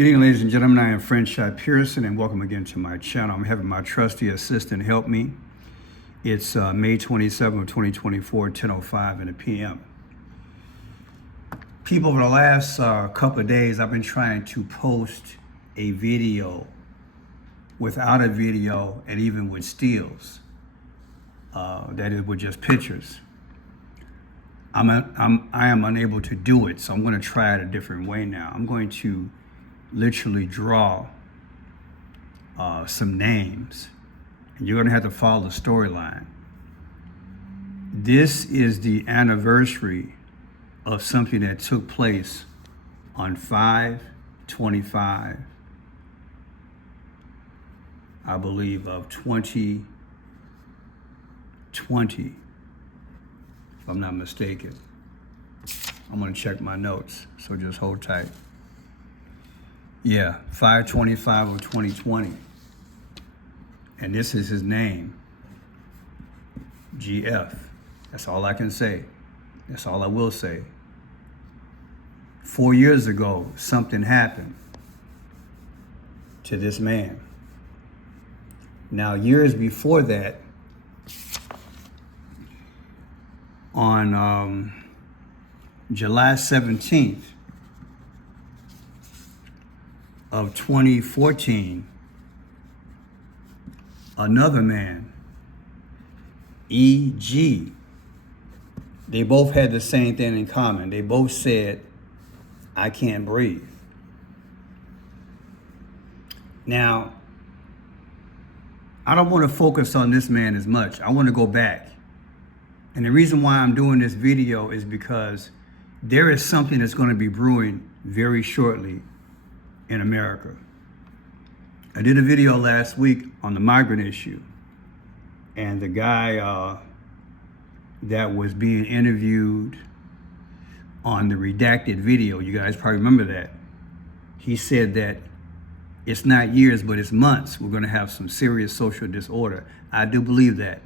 Good evening, ladies and gentlemen. I am Franchai Pearson, and welcome again to my channel. I'm having my trusty assistant help me. It's May 27th of 2024, 10:05 in the p.m. People, over the last couple of days, I've been trying to post a video without a video and even with stills. That is with just pictures. I am unable to do it, so I'm going to try it a different way now. I'm going to literally draw some names, and you're going to have to follow the storyline. This is the anniversary of something that took place on 5/25, I believe, of 2020, if I'm not mistaken. I'm going to check my notes, so just hold tight. Yeah, 5/25 of 2020. And this is his name, GF. That's all I can say. That's all I will say. 4 years ago, something happened to this man. Now, years before that, on July 17th of 2014, another man, EG, they both had the same thing in common. They both said, "I can't breathe." Now, I don't want to focus on this man as much. I want to go back. And the reason why I'm doing this video is because there is something that's going to be brewing very shortly in America. I did a video last week on the migrant issue, and the guy that was being interviewed on the redacted video, you guys probably remember that, he said that it's not years, but it's months. We're going to have some serious social disorder. I do believe that.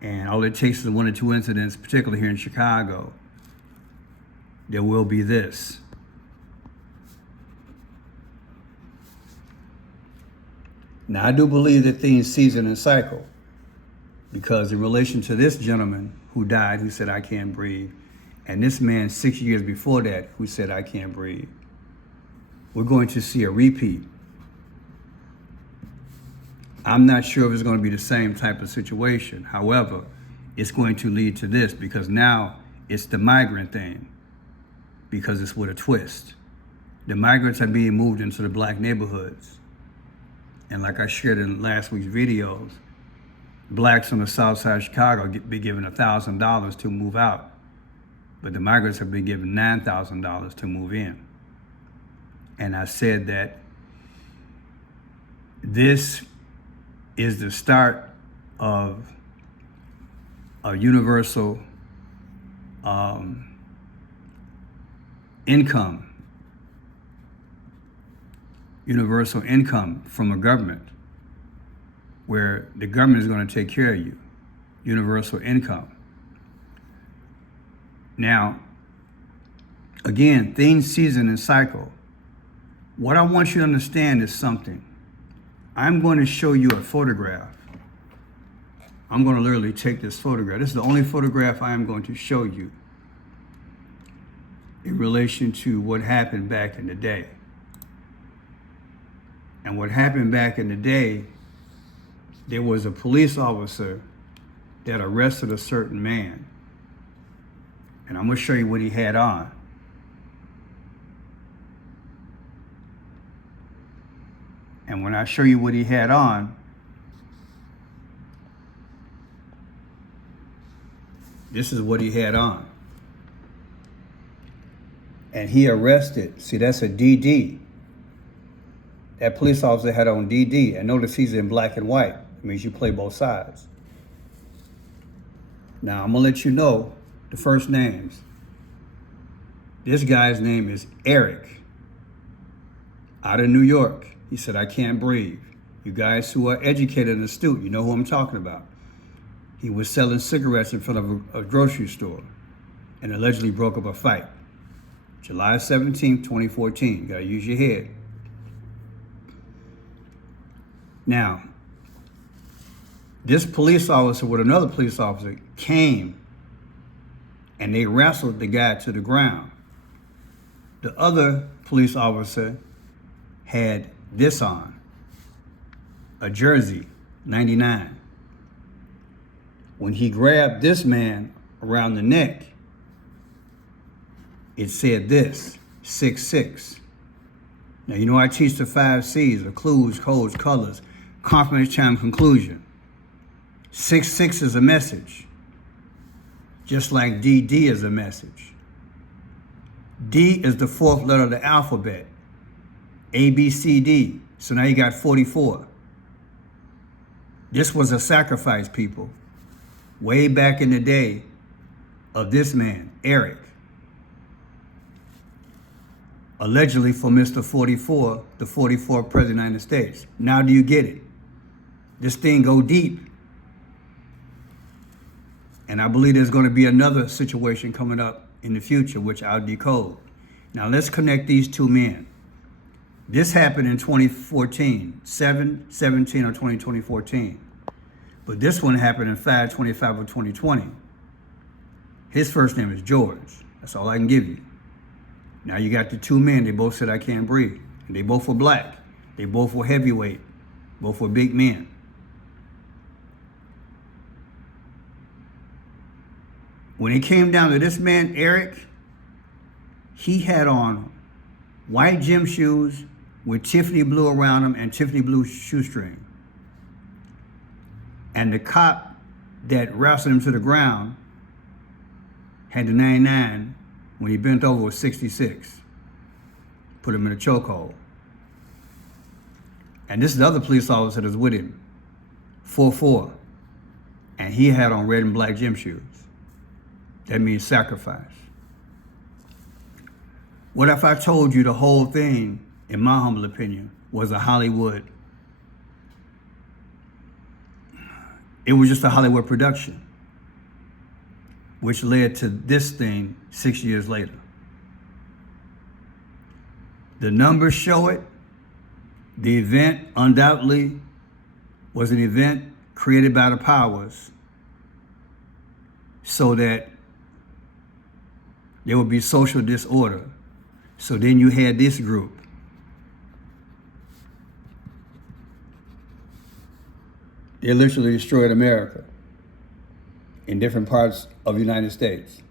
And all it takes is one or two incidents, particularly here in Chicago, there will be this. Now, I do believe that things season and cycle, because in relation to this gentleman who died, who said, "I can't breathe," and this man 6 years before that who said, "I can't breathe," we're going to see a repeat. I'm not sure if it's going to be the same type of situation. However, it's going to lead to this, because now it's the migrant thing, because it's with a twist. The migrants are being moved into the black neighborhoods. And like I shared in last week's videos, blacks on the south side of Chicago be given $1,000 to move out, but the migrants have been given $9,000 to move in. And I said that this is the start of a universal income from a government, where the government is going to take care of you. Universal income. Now, again, things season and cycle. What I want you to understand is something. I'm going to show you a photograph. I'm going to literally take this photograph. This is the only photograph I am going to show you in relation to what happened back in the day. And what happened back in the day, there was a police officer that arrested a certain man. And I'm going to show you what he had on. And when I show you what he had on, this is what he had on. And he arrested, see, that's a DD. That police officer had on DD, and notice he's in black and white. It means you play both sides. Now, I'm gonna let you know the first names. This guy's name is Eric, out of New York. He said, "I can't breathe." You guys who are educated and astute, you know who I'm talking about. He was selling cigarettes in front of a grocery store and allegedly broke up a fight. July 17th, 2014. You gotta use your head. Now, this police officer with another police officer came and they wrestled the guy to the ground. The other police officer had this on, a jersey, 99. When he grabbed this man around the neck, it said this, 6-6. Now, you know I teach the 5 C's, the clues, codes, colors, confirmation, chime, conclusion. 6-6 is a message, just like DD is a message. D is the 4th letter of the alphabet, A, B, C, D. So now you got 44. This was a sacrifice, people, way back in the day of this man, Eric, allegedly for Mr. 44, the 44th President of the United States. Now do you get it? This thing go deep. And I believe there's going to be another situation coming up in the future, which I'll decode. Now let's connect these two men. This happened in 2014, 7/17 or 2014. But this one happened in 5/25 of 2020. His first name is George. That's all I can give you. Now you got the two men, they both said I can't breathe. And they both were black. They both were heavyweight. Both were big men. When it came down to this man, Eric, he had on white gym shoes with Tiffany blue around them and Tiffany blue shoestring. And the cop that wrestled him to the ground had the 99. When he bent over was 66. Put him in a chokehold. And this is the other police officer that was with him, 4-4. And he had on red and black gym shoes. That means sacrifice. What if I told you the whole thing, in my humble opinion, was a Hollywood? It was just a Hollywood production, which led to this thing 6 years later. The numbers show it. The event undoubtedly was an event created by the powers so that there would be social disorder. So then you had this group. They literally destroyed America in different parts of the United States.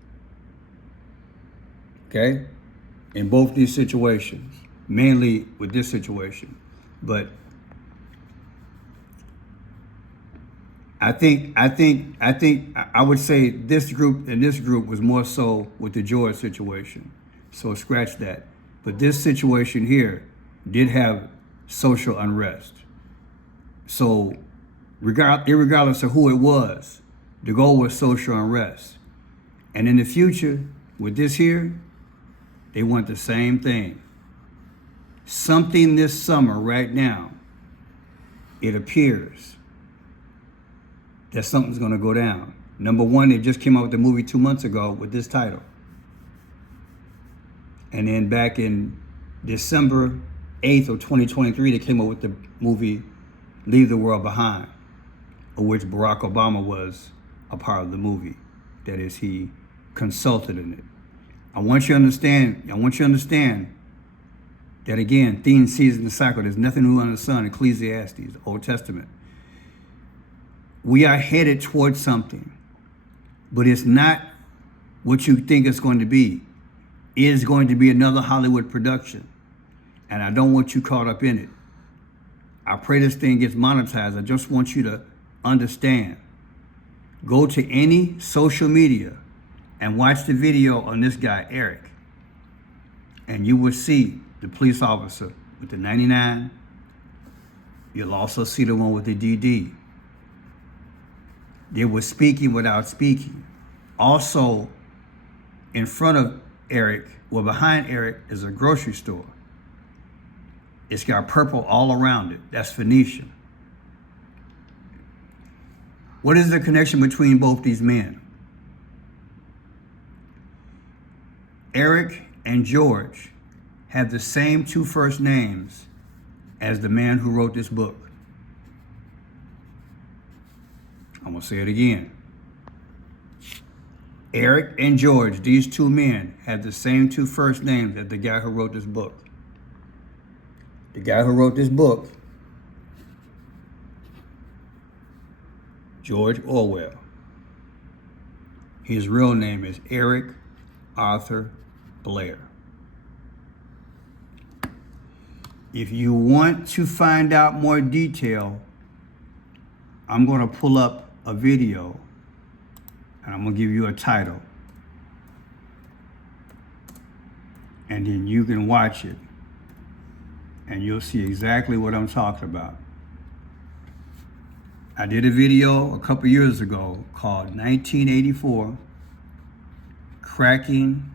Okay? In both these situations, mainly with this situation. But I would say this group and this group was more so with the George situation. So scratch that. But this situation here did have social unrest. So irregardless of who it was, the goal was social unrest. And in the future, with this here, they want the same thing. Something this summer right now, it appears that something's gonna go down. Number one, they just came out with the movie 2 months ago with this title. And then back in December 8th of 2023, they came up with the movie Leave the World Behind, of which Barack Obama was a part of the movie. That is, he consulted in it. I want you to understand that again, theme, season, and cycle, there's nothing new under the sun, Ecclesiastes, the Old Testament. We are headed towards something, but it's not what you think it's going to be. It is going to be another Hollywood production, and I don't want you caught up in it. I pray this thing gets monetized. I just want you to understand. Go to any social media and watch the video on this guy, Eric, and you will see the police officer with the 99. You'll also see the one with the DD. They were speaking without speaking. Also, in front of Eric, well, behind Eric is a grocery store. It's got purple all around it. That's Phoenician. What is the connection between both these men? Eric and George have the same two first names as the man who wrote this book. I'm going to say it again. Eric and George, these two men, have the same two first names as the guy who wrote this book. The guy who wrote this book, George Orwell. His real name is Eric Arthur Blair. If you want to find out more detail, I'm going to pull up a video and I'm going to give you a title. And then you can watch it and you'll see exactly what I'm talking about. I did a video a couple years ago called 1984 Cracking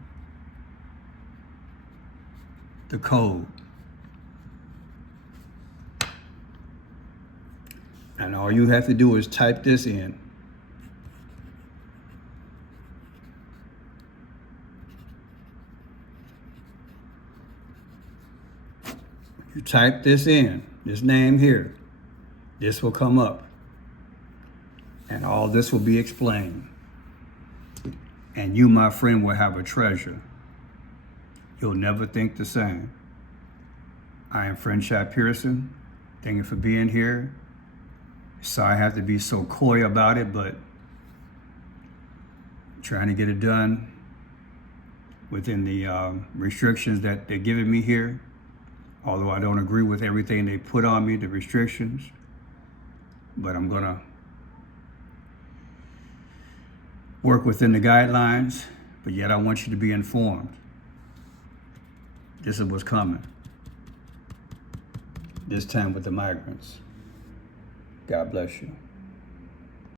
the Code. And all you have to do is type this in. You type this in, this name here, this will come up. And all this will be explained. And you, my friend, will have a treasure. You'll never think the same. I am Friendship Pearson. Thank you for being here. Sorry I have to be so coy about it, but trying to get it done within the restrictions that they're giving me here. Although I don't agree with everything they put on me, the restrictions, but I'm gonna work within the guidelines, but yet I want you to be informed. This is what's coming. This time with the migrants. God bless you.